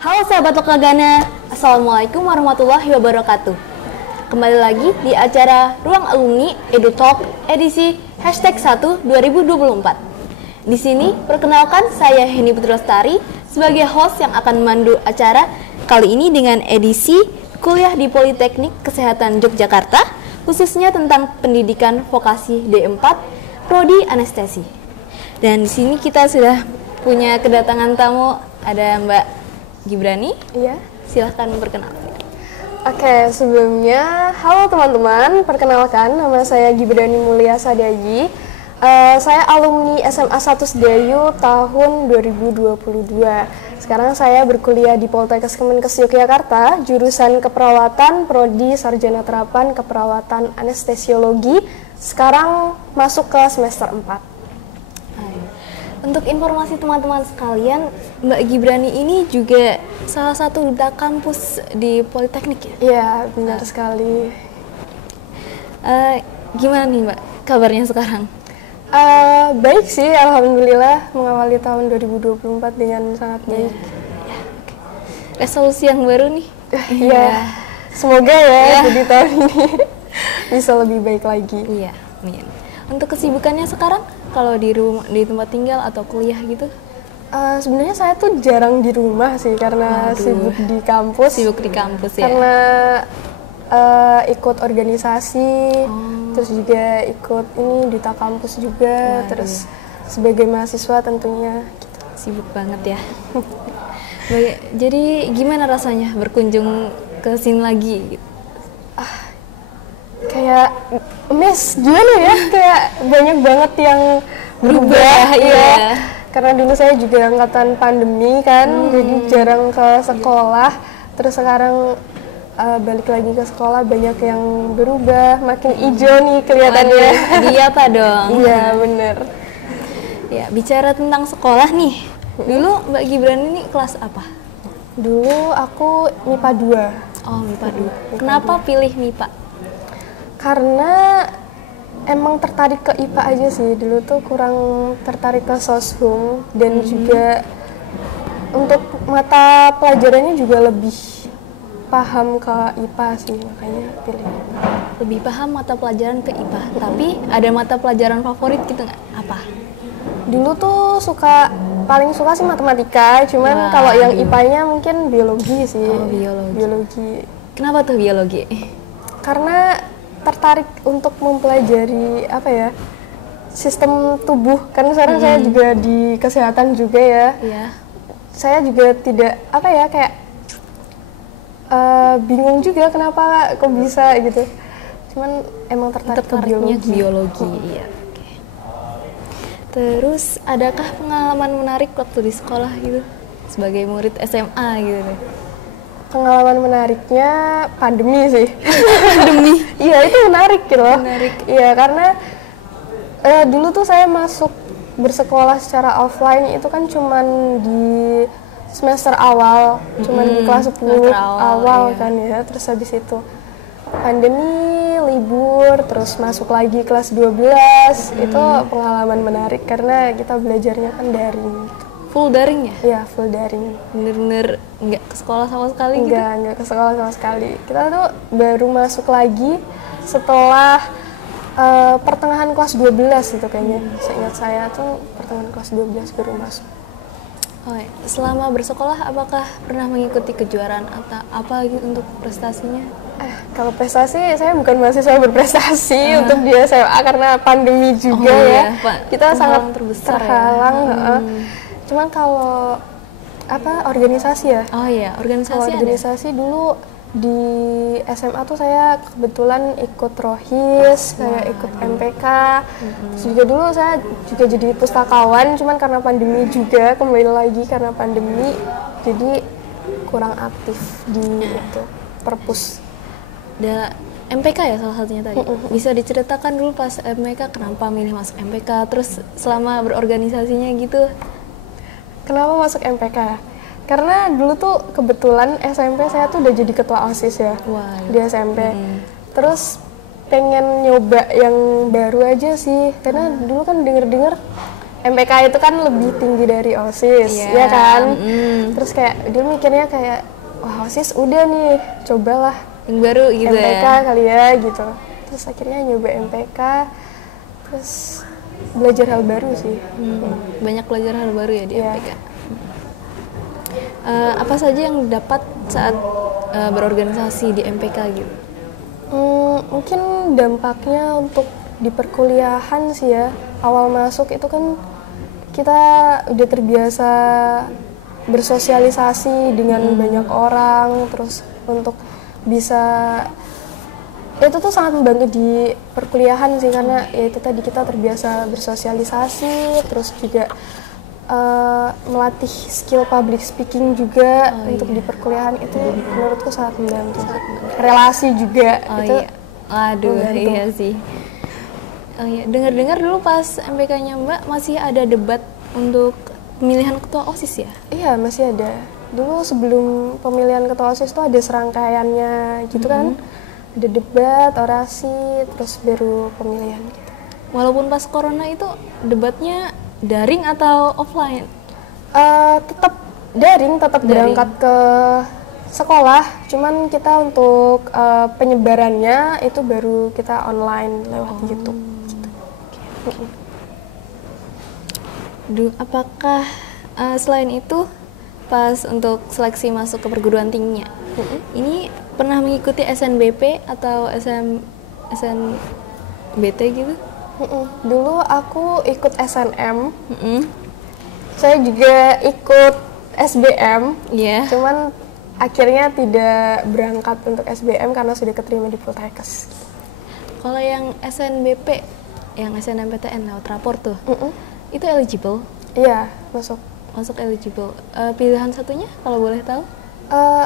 Halo sahabat Lokagana, Assalamualaikum warahmatullahi wabarakatuh. Kembali lagi di acara Ruang Alumni Edu Talk edisi #1 2024. Di sini perkenalkan saya Heni Putrastari sebagai host yang akan memandu acara kali ini dengan edisi Kuliah di Politeknik Kesehatan Yogyakarta, khususnya tentang pendidikan vokasi D4 Prodi Anestesi. Dan di sini kita sudah punya kedatangan tamu, ada Mbak Gibrani. Iya. Silahkan memperkenalkan. Oke, sebelumnya halo teman-teman, perkenalkan nama saya Gibrani Mulia Sadiaji. Saya alumni SMA 1 Sedayu tahun 2022. Sekarang saya berkuliah di Poltekkes Kemenkes Yogyakarta, jurusan keperawatan, prodi sarjana terapan keperawatan anestesiologi. Sekarang masuk ke semester 4. Untuk informasi teman-teman sekalian, Mbak Gibrani ini juga salah satu duta kampus di Politeknik ya? Iya, benar sekali. Gimana nih Mbak kabarnya sekarang? Baik sih, alhamdulillah mengawali tahun 2024 dengan sangat baik. Ya. Resolusi yang baru nih? Iya, semoga ya jadi tahun ini bisa lebih baik lagi. Iya, amin. Untuk kesibukannya sekarang, kalau di rumah, di tempat tinggal atau kuliah gitu? Sebenarnya saya tuh jarang di rumah sih karena sibuk di kampus. Sibuk di kampus ya? Karena ikut organisasi, terus juga ikut ini duta kampus juga, terus sebagai mahasiswa tentunya. Gitu. Sibuk banget ya. Jadi gimana rasanya berkunjung ke sini lagi? Kayak gimana ya? Kayak banyak banget yang berubah ya. Karena dulu saya juga angkatan pandemi kan, jadi jarang ke sekolah. Terus sekarang balik lagi ke sekolah, banyak yang berubah, makin hijau nih kelihatannya. Iya Pak dong. Iya bener. Ya, bicara tentang sekolah nih, dulu Mbak Gibran ini kelas apa? Dulu aku MIPA 2. Oh, MIPA 2. Kenapa pilih MIPA? Karena emang tertarik ke IPA aja sih. Dulu tuh kurang tertarik ke soshum, dan juga untuk mata pelajarannya juga lebih paham ke IPA sih, makanya pilih. Lebih paham mata pelajaran ke IPA, tapi ada mata pelajaran favorit gitu nggak? Apa? Dulu tuh paling suka sih matematika, cuman kalau yang IPA-nya mungkin biologi sih. Oh, biologi. Kenapa tuh biologi? Karena tertarik untuk mempelajari sistem tubuh. Karena sekarang saya juga di kesehatan juga ya. Iya. Saya juga tidak bingung juga kenapa kok bisa gitu. Cuman emang tertarik ke biologi. Iya. Oke. Terus adakah pengalaman menarik waktu di sekolah gitu sebagai murid SMA gitu? Pengalaman menariknya pandemi sih. Pandemi? Iya, itu menarik gitu loh. Menarik. Iya, karena dulu tuh saya masuk bersekolah secara offline itu kan cuman di semester awal, cuman di kelas 10 awal kan ya. Terus habis itu pandemi, libur, terus masuk lagi kelas 12. Itu pengalaman menarik karena kita belajarnya kan daring gitu. Full daring ya? Iya, full daring. Bener-bener nggak ke sekolah sama sekali gitu? Nggak ke sekolah sama sekali. Kita tuh baru masuk lagi setelah pertengahan kelas 12 itu kayaknya. Seingat saya tuh pertengahan kelas 12 baru masuk. Oh, ya. Selama bersekolah apakah pernah mengikuti kejuaraan atau apa gitu untuk prestasinya? Kalau prestasi, saya bukan mahasiswa berprestasi untuk di SMA karena pandemi juga ya. Kita sangat terhalang. Cuman kalau organisasi ya? Oh iya, organisasi. Kalau organisasi dulu di SMA tuh saya kebetulan ikut Rohis, saya ikut MPK. Terus juga dulu saya juga jadi pustakawan, cuman karena pandemi juga, kembali lagi karena pandemi, jadi kurang aktif di itu, perpus. MPK ya salah satunya tadi. Bisa diceritakan dulu pas MPK kenapa milih masuk MPK, terus selama berorganisasinya gitu. Kenapa masuk MPK? Karena dulu tuh kebetulan SMP saya tuh udah jadi ketua OSIS ya. Di SMP. Terus pengen nyoba yang baru aja sih, karena dulu kan denger-denger MPK itu kan lebih tinggi dari OSIS, ya kan? Terus kayak dia mikirnya kayak, wah OSIS udah nih, cobalah yang baru gitu MPK ya. kali ya gitu. Terus akhirnya nyoba MPK, terus belajar hal baru sih. Banyak belajar hal baru ya di Iya. MPK. Apa saja yang dapat saat berorganisasi di MPK gitu? Mungkin dampaknya untuk di perkuliahan sih ya. Awal masuk itu kan kita udah terbiasa bersosialisasi dengan banyak orang, terus untuk bisa itu tuh sangat membantu di perkuliahan sih, karena ya itu tadi kita terbiasa bersosialisasi, terus juga melatih skill public speaking juga untuk di perkuliahan itu menurutku sangat membantu. Relasi juga itu Aduh, membantu. iya sih. Oh iya, dengar-dengar dulu pas MPK-nya Mbak masih ada debat untuk pemilihan ketua OSIS ya? Iya, masih ada. Dulu sebelum pemilihan ketua OSIS tuh ada serangkaiannya gitu kan. Ada debat, orasi, terus baru pemilihan gitu. Walaupun pas corona itu debatnya daring atau offline? Tetap daring, tetap berangkat ke sekolah. Cuman kita untuk penyebarannya itu baru kita online lewat YouTube. Apakah selain itu pas untuk seleksi masuk ke perguruan tingginya, ini pernah mengikuti SNBP atau SNBT gitu? Dulu aku ikut SNM. Saya juga ikut SBM. Iya. Cuman akhirnya tidak berangkat untuk SBM karena sudah keterima di Poltekkes. Kalau yang SNBP, yang SNMPTN lewat rapor tuh, itu eligible? Iya, masuk. Masuk eligible. Pilihan satunya kalau boleh tahu?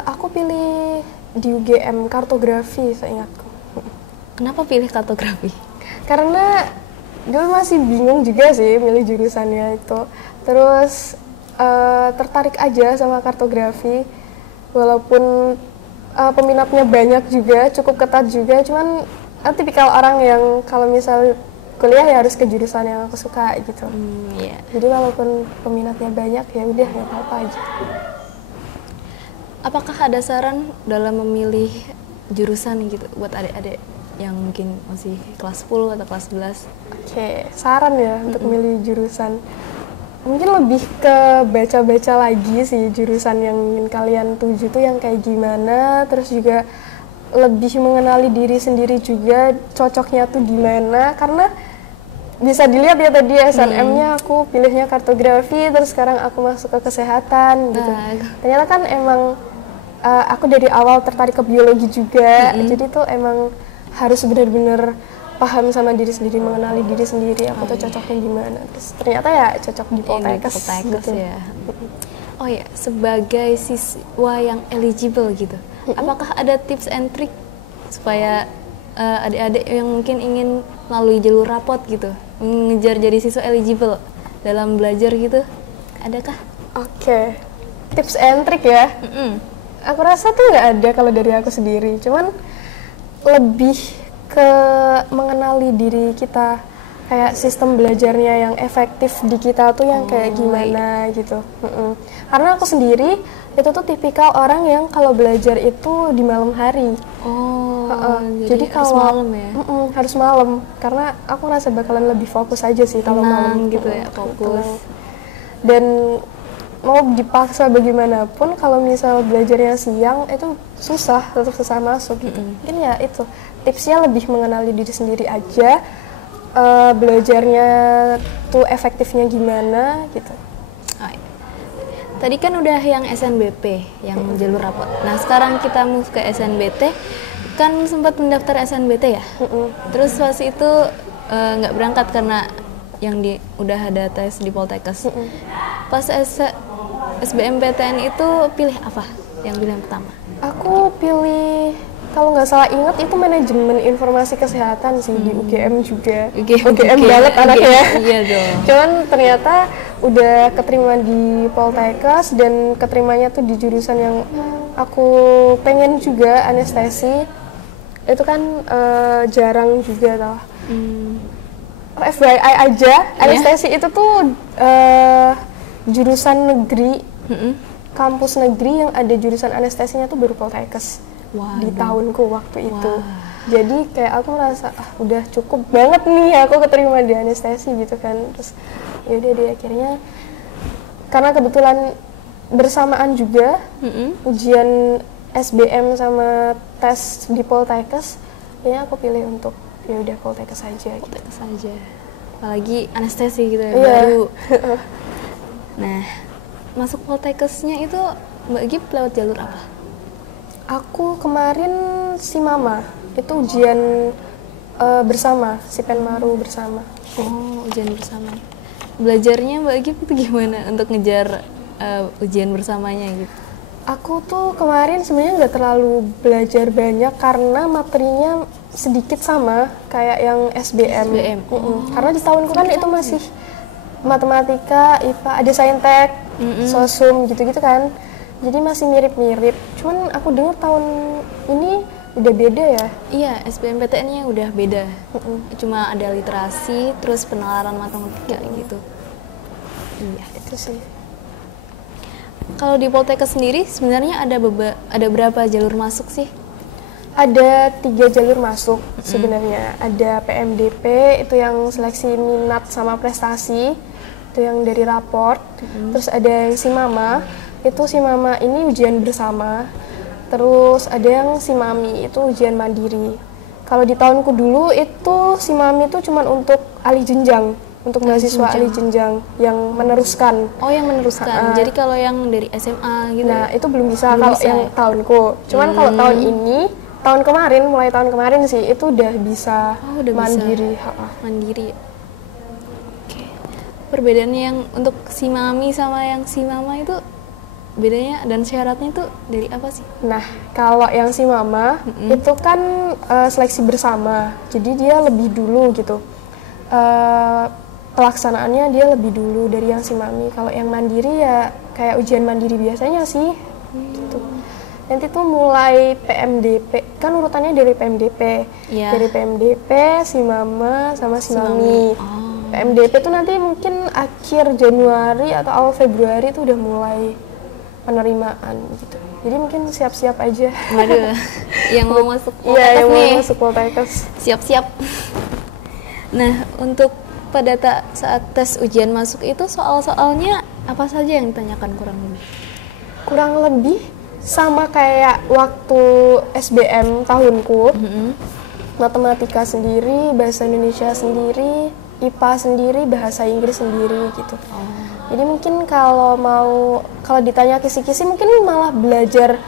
Aku pilih di UGM kartografi, seingatku. Kenapa pilih kartografi? Karena dulu masih bingung juga sih milih jurusannya itu. Terus tertarik aja sama kartografi, walaupun peminatnya banyak juga, cukup ketat juga. Cuman tipikal orang yang kalau misal kuliah ya harus ke jurusan yang aku suka gitu. Yeah. Jadi walaupun peminatnya banyak ya udah nggak apa-apa aja. Apakah ada saran dalam memilih jurusan gitu buat adik-adik yang mungkin masih kelas 10 atau kelas 11? Oke, saran ya untuk milih jurusan. Mungkin lebih ke baca-baca lagi sih jurusan yang ingin kalian tuju tuh yang kayak gimana, terus juga lebih mengenali diri sendiri juga cocoknya tuh gimana, karena bisa dilihat ya tadi SNM-nya aku pilihnya kartografi, terus sekarang aku masuk ke kesehatan gitu. Ternyata kan emang aku dari awal tertarik ke biologi juga, jadi tuh emang harus benar-benar paham sama diri sendiri, mengenali diri sendiri, aku tuh cocoknya gimana. Terus ternyata ya cocok di Poltekkes gitu. Ya. Oh ya, sebagai siswa yang eligible gitu, apakah ada tips and trick supaya adik-adik yang mungkin ingin melalui jalur rapot gitu, mengejar jadi siswa eligible dalam belajar gitu, adakah? Oke, tips and trick ya. Aku rasa tuh nggak ada kalau dari aku sendiri, cuman lebih ke mengenali diri kita, kayak sistem belajarnya yang efektif di kita tuh yang kayak gimana gitu. Karena aku sendiri itu tuh tipikal orang yang kalau belajar itu di malam hari. Jadi harus kalau malam ya? Harus malam, karena aku rasa bakalan lebih fokus aja sih kalau malam gitu ya, fokus. Dan mau dipaksa bagaimanapun kalau misal belajarnya siang itu susah, tetap susah masuk gitu. Mungkin ya itu tipsnya lebih mengenali diri sendiri aja, belajarnya tuh efektifnya gimana gitu. Tadi kan udah yang SNBP, yang jalur rapot. Nah sekarang kita move ke SNBT, kan sempat mendaftar SNBT ya? Terus pas itu nggak berangkat karena yang udah ada tes di Poltekkes. Pas SBMPTN itu pilih apa yang pilihan pertama? Aku pilih, kalau nggak salah ingat itu manajemen informasi kesehatan sih, di UGM juga. UGM banget anaknya. Iya dong. Cuman ternyata udah keterima di Poltekkes dan keterimanya tuh di jurusan yang aku pengen juga, anestesi. Itu kan jarang juga tau. FYI aja, anestesi itu tuh jurusan negeri, kampus negeri yang ada jurusan anestesinya tuh baru Poltekkes di tahunku waktu itu. Jadi kayak aku merasa udah cukup banget nih aku keterima di anestesi gitu kan. Terus ya udah deh akhirnya karena kebetulan bersamaan juga ujian SBM sama tes di Poltekkes, ya aku pilih untuk ya udah Poltekkes aja. Poltekkes aja. Apalagi anestesi gitu ya, baru. Nah, masuk Poltekkesnya itu Mbak Gib lewat jalur apa? Aku kemarin Simama, itu ujian bersama, Sipenmaru bersama. Oh, ujian bersama. Belajarnya Mbak Gib itu gimana untuk ngejar ujian bersamanya gitu? Aku tuh kemarin sebenarnya nggak terlalu belajar banyak karena materinya sedikit sama kayak yang SBM. Karena di tahunku kan itu masih matematika, IPA, ada saintek, sosum gitu-gitu kan. Jadi masih mirip-mirip. Cuman aku dengar tahun ini udah beda ya. Iya, SBMPTN-nya udah beda. Cuma ada literasi, terus penalaran matematika gitu. Iya, itu sih. Kalau di Poltekkes sendiri sebenarnya ada berapa jalur masuk sih? Ada 3 jalur masuk sebenarnya. Ada PMDP itu yang seleksi minat sama prestasi, itu yang dari raport. Terus ada yang Simama, itu Simama ini ujian bersama. Terus ada yang Simami, itu ujian mandiri. Kalau di tahunku dulu itu Simami itu cuma untuk alih jenjang. Untuk mahasiswa alih jenjang yang meneruskan. Oh, yang meneruskan. Jadi kalau yang dari SMA gitu. Nah, itu belum bisa kalau yang tahunku. Cuman kalau tahun ini, mulai tahun kemarin sih itu udah bisa mandiri. Mandiri. Oke. Perbedaannya yang untuk Simami sama yang Simama itu bedanya dan syaratnya itu dari apa sih? Nah, kalau yang Simama itu kan seleksi bersama. Jadi dia lebih dulu gitu. Pelaksanaannya dia lebih dulu dari yang Simami. Kalau yang mandiri ya kayak ujian mandiri biasanya sih. Gitu. Nanti tuh mulai PMDP, kan urutannya dari PMDP. Dari PMDP, Simama, sama Simami. PMDP tuh nanti mungkin akhir Januari atau awal Februari tuh udah mulai penerimaan gitu. Jadi mungkin siap-siap aja. Waduh, yang mau masuk Poltekkes Iya, yang nih. mau masuk Poltekkes. Siap-siap. Nah, untuk pada saat tes ujian masuk itu soal-soalnya apa saja yang ditanyakan kurang lebih? Kurang lebih sama kayak waktu SBM tahunku. Matematika sendiri, bahasa Indonesia sendiri, IPA sendiri, bahasa Inggris sendiri gitu. Jadi mungkin kalau ditanya kisi-kisi mungkin malah belajar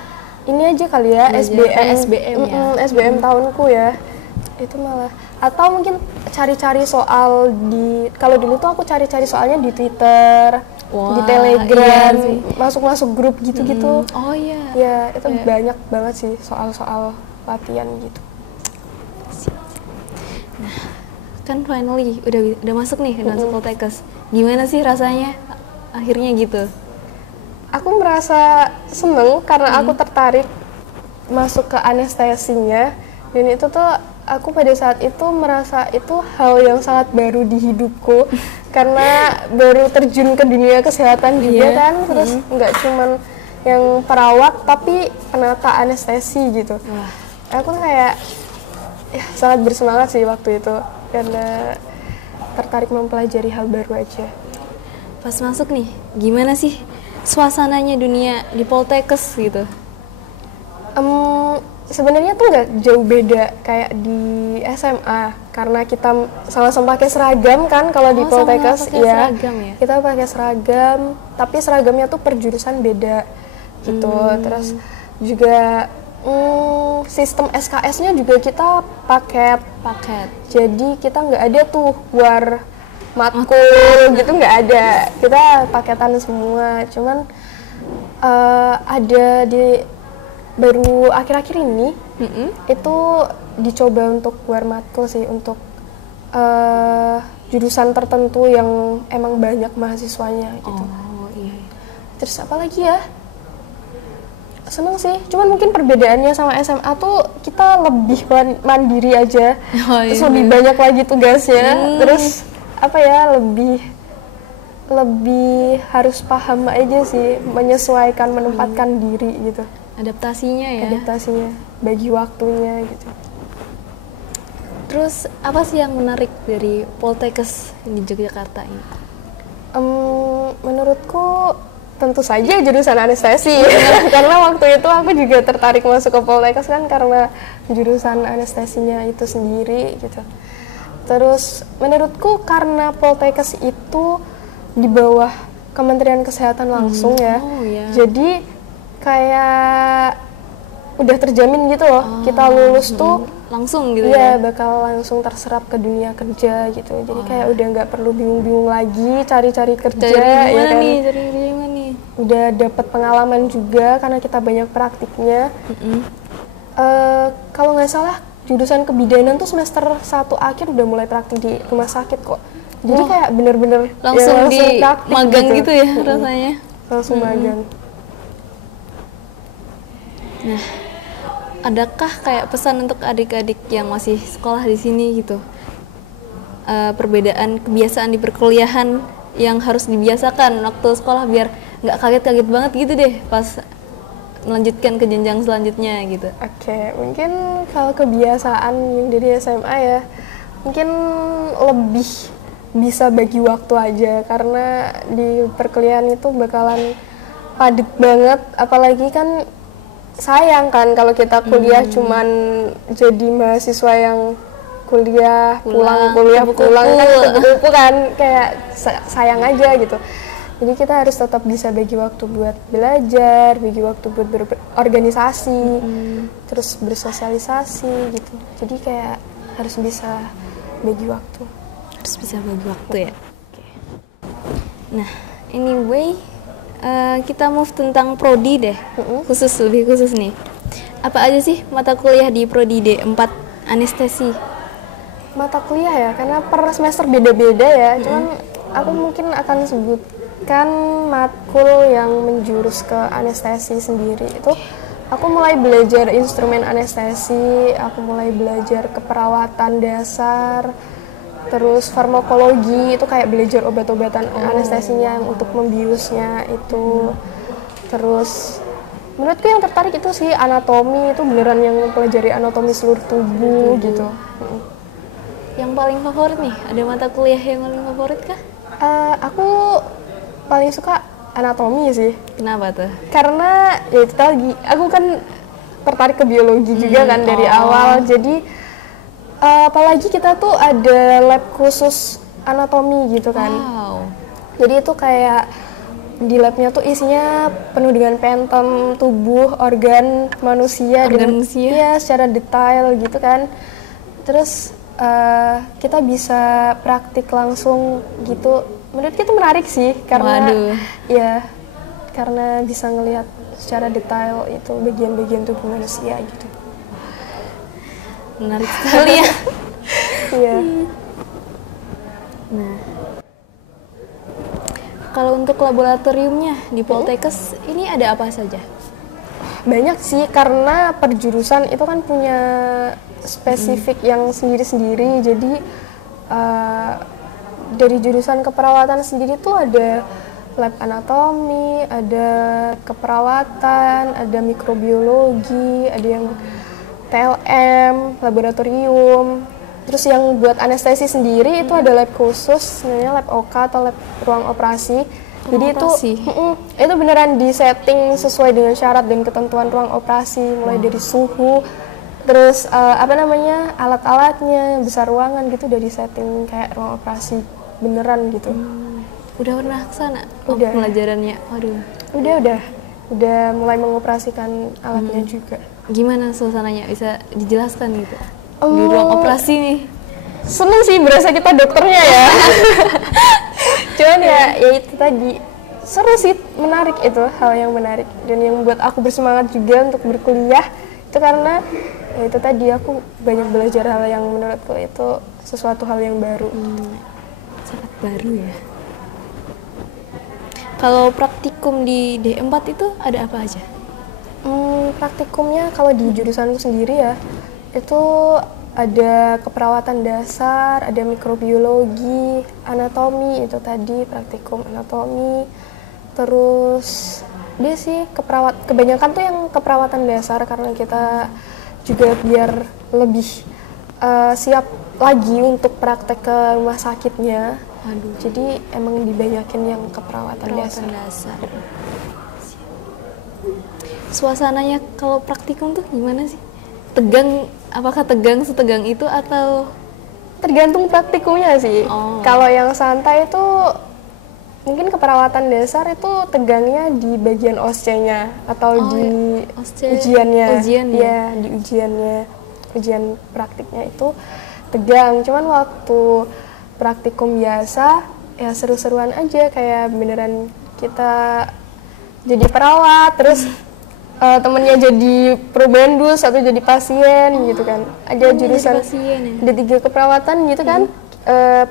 ini aja kali ya, SBM ya. SBM tahunku ya. Itu malah, atau mungkin cari-cari soal kalau dulu tuh aku cari-cari soalnya di Twitter, di Telegram, masuk-masuk grup gitu-gitu. Oh iya. Ya, itu banyak banget sih soal-soal latihan gitu. Nah, kan finally udah masuk nih, masuk Poltekkes. Gimana sih rasanya akhirnya gitu? Aku merasa seneng karena aku tertarik masuk ke anestesinya, dan itu tuh aku pada saat itu merasa itu hal yang sangat baru di hidupku karena baru terjun ke dunia kesehatan juga kan, terus nggak cuman yang perawat tapi penata anestesi gitu. Aku kayak sangat bersemangat sih waktu itu karena tertarik mempelajari hal baru aja. Pas masuk nih, gimana sih suasananya dunia di Poltekkes gitu? Sebenarnya tuh nggak jauh beda kayak di SMA karena kita sama-sama pakai seragam kan. Kalau di Poltekkes ya kita pakai seragam, tapi seragamnya tuh per jurusan beda gitu. Terus juga sistem SKS-nya juga kita paket. Jadi kita nggak ada tuh war matkul gitu, nggak ada. Kita paketan semua. Cuman ada baru akhir-akhir ini itu dicoba untuk war matkul sih, untuk jurusan tertentu yang emang banyak mahasiswanya gitu. Oh iya. Terus apa lagi ya? Seneng sih, cuman mungkin perbedaannya sama SMA tuh kita lebih mandiri aja, terus lebih banyak lagi tugasnya, terus apa ya, lebih harus paham aja sih, menyesuaikan, menempatkan diri gitu. Adaptasinya ya. Adaptasinya, bagi waktunya gitu. Terus apa sih yang menarik dari Poltekkes di Yogyakarta ini? Menurutku tentu saja jurusan anestesi karena waktu itu aku juga tertarik masuk ke Poltekkes kan karena jurusan anestesinya itu sendiri gitu. Terus menurutku karena Poltekkes itu di bawah Kementerian Kesehatan langsung ya, jadi kayak udah terjamin gitu loh, kita lulus tuh langsung gitu ya, bakal langsung terserap ke dunia kerja gitu. Jadi kayak udah nggak perlu bingung-bingung lagi cari-cari kerja, cari ya kan? Cari gimana nih? Udah dapat pengalaman juga karena kita banyak praktiknya. Kalau nggak salah jurusan kebidanan tuh semester 1 akhir udah mulai praktik di rumah sakit kok. Jadi kayak bener-bener langsung di praktik magang gitu ya rasanya. Langsung magang. Nah, adakah kayak pesan untuk adik-adik yang masih sekolah di sini gitu? Perbedaan kebiasaan di perkuliahan yang harus dibiasakan waktu sekolah biar nggak kaget-kaget banget gitu deh pas melanjutkan ke jenjang selanjutnya gitu. Oke, mungkin kalau kebiasaan yang dari SMA ya, mungkin lebih bisa bagi waktu aja karena di perkuliahan itu bakalan padat banget, apalagi kan sayang kan kalau kita kuliah cuman jadi mahasiswa yang kuliah pulang kan kupu-kupu kan, kayak sayang aja gitu. Jadi kita harus tetap bisa bagi waktu buat belajar, bagi waktu buat berorganisasi, terus bersosialisasi gitu. Jadi kayak harus bisa bagi waktu. Harus bisa bagi waktu ya. Nah, anyway, kita move tentang prodi deh, lebih khusus nih. Apa aja sih mata kuliah di prodi D4 anestesi? Mata kuliah ya, karena per semester beda-beda ya. Cuman aku mungkin akan sebutkan matkul yang menjurus ke anestesi sendiri. Itu aku mulai belajar instrumen anestesi, aku mulai belajar keperawatan dasar, terus farmakologi, itu kayak belajar obat-obatan anestesinya untuk membiusnya itu. Terus menurutku yang tertarik itu sih anatomi, itu beneran yang mempelajari anatomi seluruh tubuh gitu. Yang paling favorit nih, ada mata kuliah yang paling favorit kah? Aku paling suka anatomi sih. Kenapa tuh? Karena ya itu tadi, aku kan tertarik ke biologi juga kan dari awal, jadi apalagi kita tuh ada lab khusus anatomi gitu kan. Jadi itu kayak di labnya tuh isinya penuh dengan pentem tubuh, organ manusia, ya secara detail gitu kan. Terus kita bisa praktik langsung gitu. Menurutku itu menarik sih karena ya karena bisa ngelihat secara detail itu bagian-bagian tubuh manusia gitu. Menarik sekali ya. Iya. Nah, kalau untuk laboratoriumnya di Poltekkes ini ada apa saja? Banyak sih, karena per jurusan itu kan punya spesifik yang sendiri-sendiri. Jadi dari jurusan keperawatan sendiri tuh ada lab anatomi, ada keperawatan, ada mikrobiologi, ada yang TLM, laboratorium. Terus yang buat anestesi sendiri itu ada lab khusus, namanya lab OK atau lab ruang operasi. Jadi itu beneran di setting sesuai dengan syarat dan ketentuan ruang operasi, mulai dari suhu, terus alat-alatnya, besar ruangan gitu udah di setting kayak ruang operasi beneran gitu. Udah pernah kesana? Udah. Pelajarannya, waduh. Udah mulai mengoperasikan alatnya juga. Gimana suasananya? Bisa dijelaskan gitu? Di ruang operasi nih. Seneng sih, berasa kita dokternya ya. Cuman ya itu tadi, seru sih, menarik, itu hal yang menarik. Dan yang buat aku bersemangat juga untuk berkuliah, itu karena ya itu tadi, aku banyak belajar hal yang menurutku itu sesuatu hal yang baru. Sangat baru ya. Kalau praktikum di D4 itu ada apa aja? praktikumnya kalau di jurusanku sendiri ya, itu ada keperawatan dasar, ada mikrobiologi, anatomi, itu tadi praktikum anatomi. Terus dia sih kebanyakan tuh yang keperawatan dasar karena kita juga biar lebih siap lagi untuk praktek ke rumah sakitnya. Aduh. Jadi emang dibanyakin yang keperawatan dasar. Suasananya kalau praktikum tuh gimana sih? Tegang, apakah setegang itu atau Tergantung praktikumnya sih. Oh. Kalau yang santai itu mungkin keperawatan dasar itu tegangnya di bagian OSCE-nya atau di ujiannya. Iya, di ujiannya. Ujian praktiknya itu tegang. Cuman waktu praktikum biasa ya seru-seruan aja, kayak beneran kita jadi perawat, terus temennya jadi probandus atau jadi pasien gitu kan. Ada jurusan ada 3 keperawatan gitu kan.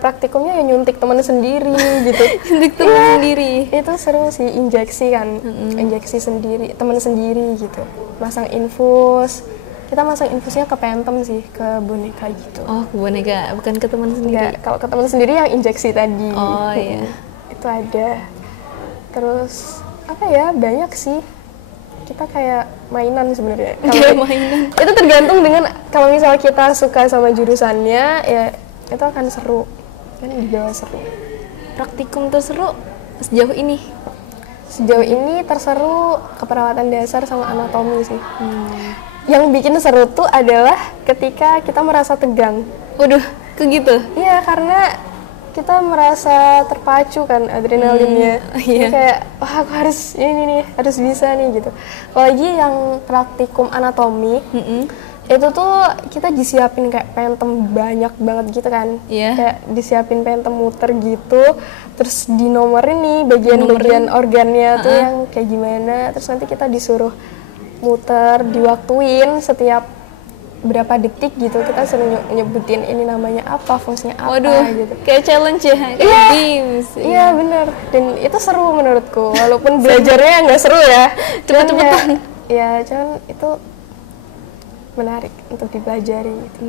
Praktikumnya ya nyuntik temen sendiri gitu. Nyuntik temen sendiri. Itu seru sih, injeksi kan. Injeksi sendiri, temen sendiri gitu. Masang infus. Kita masang infusnya ke pentem sih, ke boneka gitu. Oh, ke boneka, bukan ke teman sendiri. Enggak, kalau ke temen sendiri yang injeksi tadi. Oh iya. Itu ada. Terus apa ya, banyak sih. Kita kayak mainan sebenarnya. Mainan. Itu tergantung dengan kalau misalnya kita suka sama jurusannya ya itu akan seru. Kan juga seru. Praktikum terseru sejauh ini? Sejauh ini terseru keperawatan dasar sama anatomi sih. Yang bikin seru tuh adalah ketika kita merasa tegang. Waduh, ke gitu? Iya, karena kita merasa terpacu kan adrenalinnya. Iya. Kayak wah aku harus ini nih, harus bisa nih gitu. Apalagi yang praktikum anatomi, itu tuh kita disiapin kayak pentem banyak banget gitu kan. Iya. Kayak disiapin pentem muter gitu, terus dinomorin nih bagian-bagian organnya tuh yang kayak gimana. Terus nanti kita disuruh muter, diwaktuin setiap berapa detik gitu, kita sering nyebutin ini namanya apa, fungsinya apa. Waduh, gitu. Kayak challenge ya, kayak games. Iya bener, dan itu seru menurutku, walaupun belajarnya nggak seru ya. Cepet-cepetan. Ya, cuman itu menarik untuk dipelajari gitu.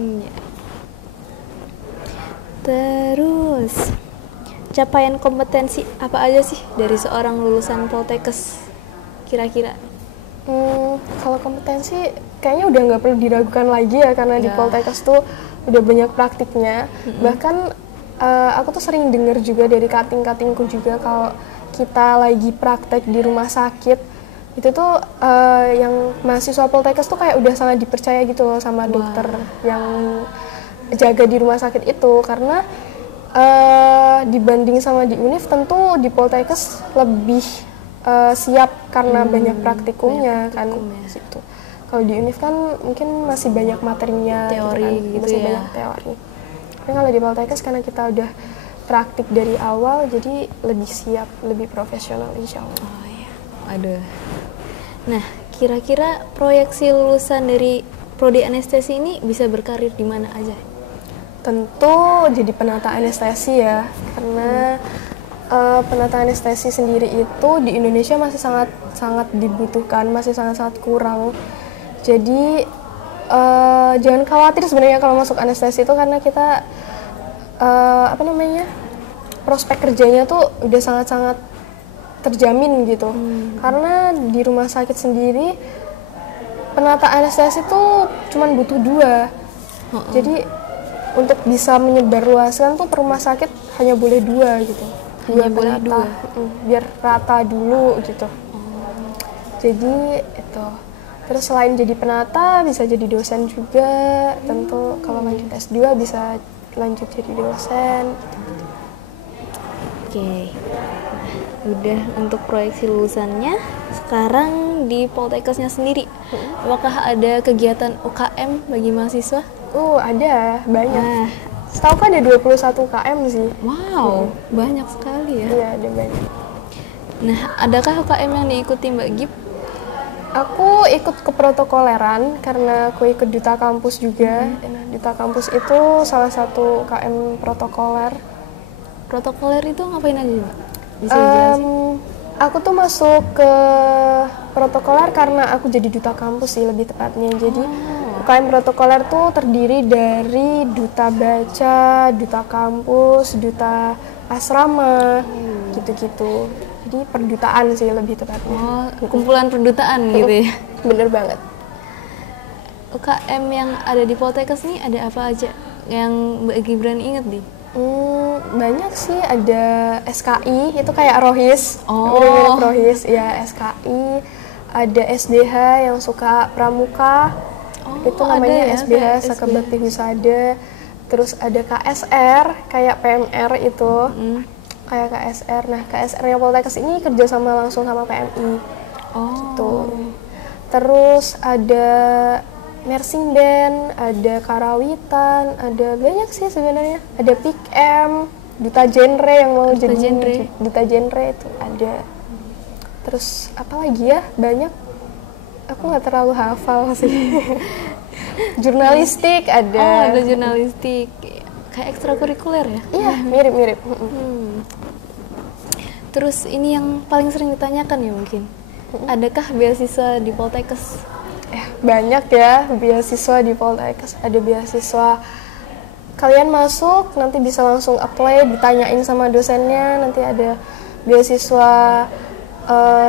Terus, capaian kompetensi apa aja sih dari seorang lulusan Poltekkes kira-kira? Kalau kompetensi kayaknya udah nggak perlu diragukan lagi ya, karena di Poltekkes tuh udah banyak praktiknya. Bahkan aku tuh sering dengar juga dari kating-katingku juga kalau kita lagi praktek di rumah sakit itu tuh yang mahasiswa Poltekkes tuh kayak udah sangat dipercaya gitu loh sama dokter yang jaga di rumah sakit itu, karena dibanding sama di Univ tentu di Poltekkes lebih siap karena banyak praktikumnya kan situ. Kalau di Univ kan mungkin masih banyak materinya, teori gitu masih ya. banyak teori. Tapi kalau di Poltekkes karena kita udah praktik dari awal, jadi lebih siap, lebih profesional insya Allah. Oh iya, aduh. Nah, kira-kira proyeksi lulusan dari prodi anestesi ini bisa berkarir di mana aja? Tentu jadi penata anestesi ya, karena penata anestesi sendiri itu di Indonesia masih sangat dibutuhkan, masih sangat kurang. Jadi jangan khawatir sebenarnya kalau masuk anestesi itu, karena kita prospek kerjanya tuh udah sangat terjamin gitu. Karena di rumah sakit sendiri penata anestesi tuh cuman butuh 2. Jadi untuk bisa menyebarluaskan tuh per rumah sakit hanya boleh 2 gitu. Hanya boleh 2. Biar rata dulu gitu. Jadi itu. Terus selain jadi penata bisa jadi dosen juga. Tentu kalau lanjut S2 bisa lanjut jadi dosen gitu. Oke. Nah, udah untuk proyeksi lulusannya. Sekarang di Poltekkesnya sendiri, apakah ada kegiatan UKM bagi mahasiswa? Ada, banyak. Setahu kan ada 21 UKM sih. Wow, banyak sekali ya. Iya, ada banyak. Nah, adakah UKM yang diikuti Mbak Gip? Aku ikut keprotokoleran karena aku ikut Duta Kampus juga. Nah, Duta Kampus itu salah satu UKM protokoler. Protokoler itu ngapain aja, Mbak? Bisa dijelasin? Aku tuh masuk ke protokoler karena aku jadi duta kampus sih lebih tepatnya. Jadi UKM protokoler tuh terdiri dari duta baca, duta kampus, duta asrama, gitu-gitu. Jadi perdutaan sih lebih tepatnya. Kumpulan perdutaan gitu ya. Bener banget. UKM yang ada di Poltekkes nih ada apa aja yang Mbak Gibran inget nih? Banyak sih, ada SKI, itu kayak Rohis, Oh. mirip Rohis, ya SKI. Ada SDH yang suka pramuka, itu namanya ada ya, SBH, kayak Saka SBH. Bakti Wisada. Terus ada KSR, kayak PMR itu, kayak KSR. Nah, KSR-nya Poltekkes ini kerjasama langsung sama PMI. Gitu. Terus ada Mersing Band, ada Karawitan, ada banyak sih sebenarnya. Ada PIKM, Duta Genre yang mau Duta jadi Genre. Duta Genre itu ada. Terus apa lagi ya? Banyak. Aku nggak terlalu hafal sih. Jurnalistik ada. Ada jurnalistik. Kayak ekstrakurikuler ya? Iya, mirip-mirip. Terus ini yang paling sering ditanyakan ya mungkin. Adakah beasiswa di Poltekkes? Banyak ya beasiswa di Poltekkes. Ada beasiswa kalian masuk nanti bisa langsung apply, ditanyain sama dosennya. Nanti ada beasiswa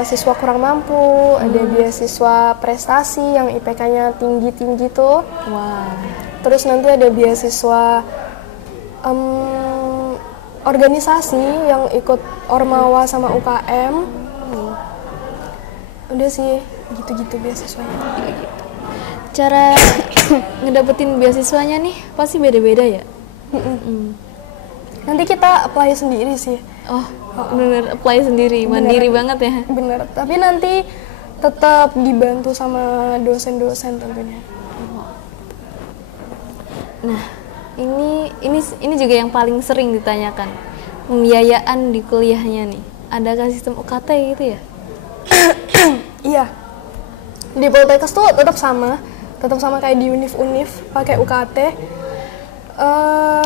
siswa kurang mampu, ada beasiswa prestasi yang IPK-nya tinggi-tinggi tuh. Wah. Terus nanti ada beasiswa organisasi yang ikut Ormawa sama UKM. Udah sih, gitu-gitu beasiswanya. Cara ngedapetin beasiswanya nih pasti beda-beda ya? Nanti kita apply sendiri sih. Oh, bener apply sendiri, mandiri banget ya? Bener, tapi nanti tetap dibantu sama dosen-dosen tentunya. Nah, ini juga yang paling sering ditanyakan. Pembiayaan di kuliahnya nih. Adakah sistem UKT gitu ya? Iya. Di Poltekkes tuh tetap sama kayak di univ-univ pakai UKT.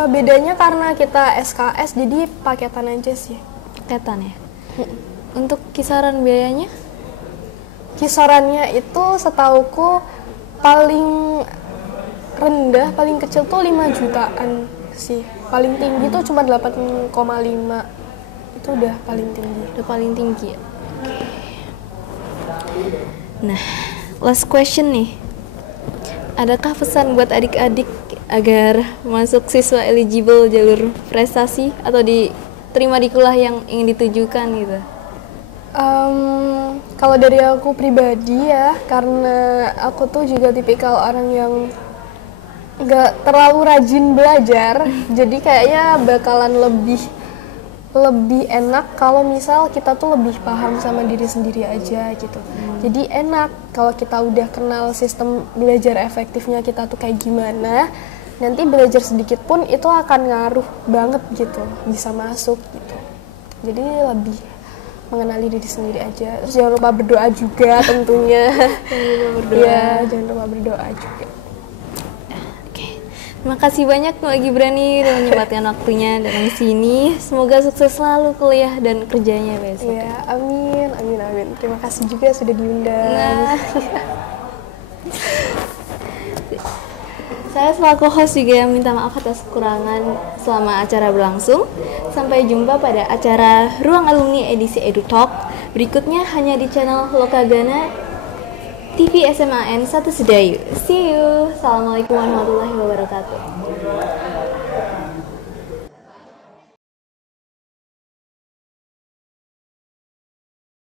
Bedanya karena kita SKS jadi paketan aja sih. Paketan ya? Untuk kisaran biayanya? Kisarannya itu setauku paling rendah, paling kecil tuh 5 jutaan sih. Paling tinggi tuh cuma 8,5. Itu udah paling tinggi. Udah paling tinggi ya? Nah, last question nih. Adakah pesan buat adik-adik agar masuk siswa eligible jalur prestasi atau diterima di kuliah yang ingin ditujukan gitu? Kalau dari aku pribadi ya, karena aku tuh juga tipikal orang yang nggak terlalu rajin belajar, jadi kayaknya bakalan lebih enak kalau misal kita tuh lebih paham sama diri sendiri aja gitu. Jadi enak kalau kita udah kenal sistem belajar efektifnya kita tuh kayak gimana, nanti belajar sedikit pun itu akan ngaruh banget gitu, bisa masuk gitu. Jadi lebih mengenali diri sendiri aja. Terus jangan lupa berdoa juga tentunya. Jangan lupa berdoa. Iya, jangan lupa berdoa juga. Terima kasih banyak Mbak Gibrani udah menyempatkan waktunya datang ke sini. Semoga sukses selalu kuliah dan kerjanya besok. Iya, amin. Terima kasih juga sudah diundang. Nah, saya selaku host juga minta maaf atas kekurangan selama acara berlangsung. Sampai jumpa pada acara Ruang Alumni edisi EduTalk berikutnya hanya di channel Lokagana TV SMAN 1 Sedayu. See you. Assalamualaikum warahmatullahi wabarakatuh.